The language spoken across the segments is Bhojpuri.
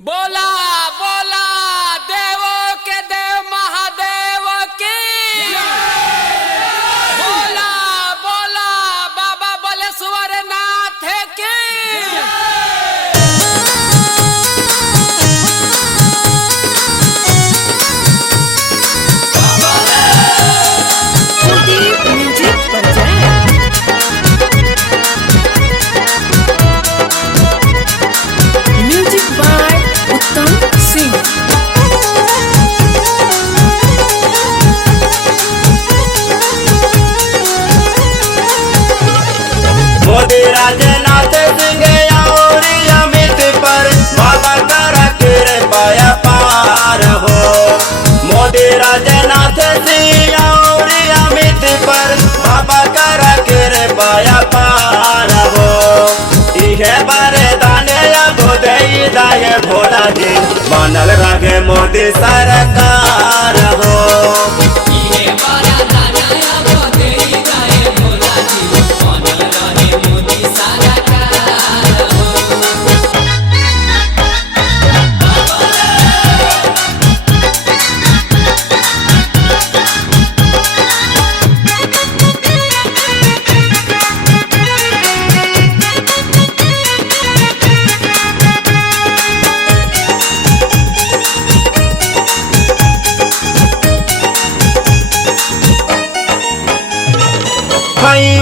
बोला बोला देवों के देव महादेव की बोला बोला बाबा बलेश्वर नाथ की म्यूजिक पर जाए। म्यूजिक बाय उत्तम सिंह। मोदी राजनाथ सिंह और अमित पर बाबा करा के पाया पार हो। मोदी राजनाथ सिंह और अमित पर बाबा करा के पाया पार हो। इहे बरदाने अब दई दाए भोला जी बनल रहे मोदी सरकार हो।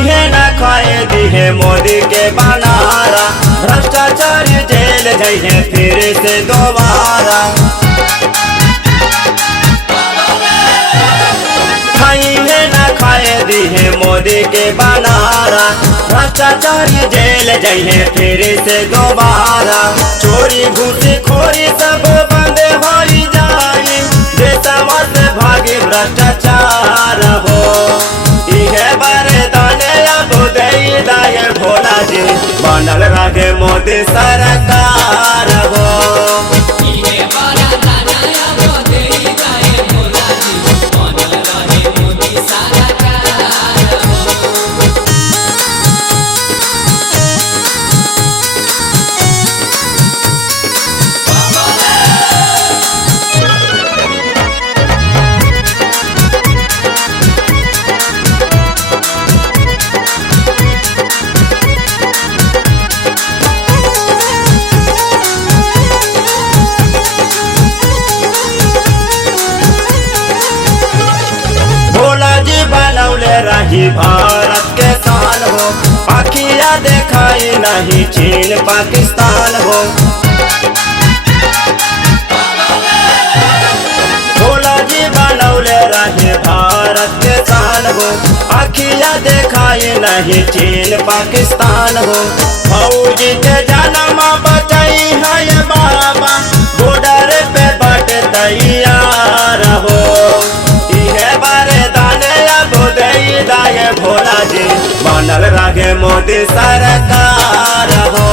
है न खाए दिहे मोदी के बनारा भ्रष्टाचारी जेल जइहे फिर से दोबारा। है न खाए दिहे मोदी के बनारा भ्रष्टाचारी जेल जइहे फिर से दोबारा। चोरी घूसी खोरी सब बंद हो जाए देशवा से भागी भ्रष्टाचार हो। इहे बरदाने अब दई दाए भोला जी बनल रहे मोदी सरकार हो। रही भारत के शान हो आखिया देखाई नहीं चीन पाकिस्तान हो। भोला जी बनौले रहे भारत के शान हो आखिया देखाई नहीं चीन पाकिस्तान हो। फौजी के जन्म बचाई है बाबा बॉर्डर पे बट तैयार हो। दाए भोला जी बनल रहे मोदी सरकार हो।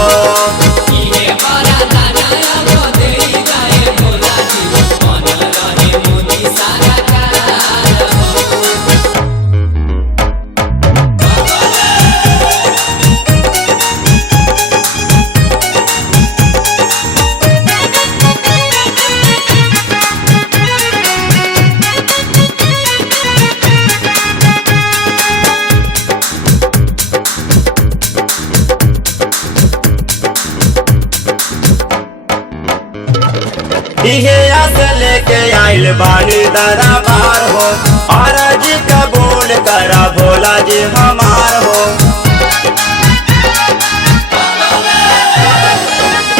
इहे आस लेके आइल बानी दरबार हो और जी कबूल करा भोला जी हमार हो।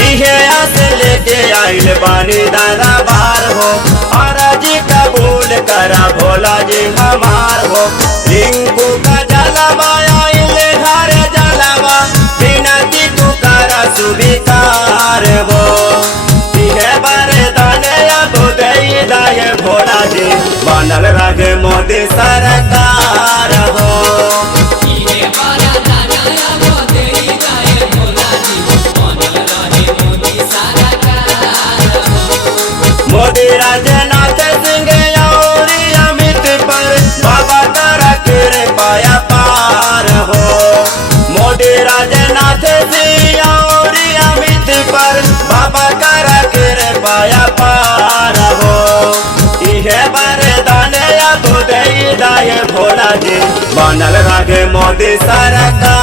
इहे आस लेके आइल बानी दरबार हो और जी कबूल करा भोला जी हमार हो। रिंकू का जलवा आइल घर जलवा बिना की तू करा सुविकार हो। दाए भोला जी बनल रहे मोदी सरकार हो। मोदी राजनाथ सिंह और अमित पर बाबा करा के पाया पार हो। मोदी राजनाथ सिंह और अमित पर बाबा करा के ये भोला जी बनल रहे मोदी सरकार।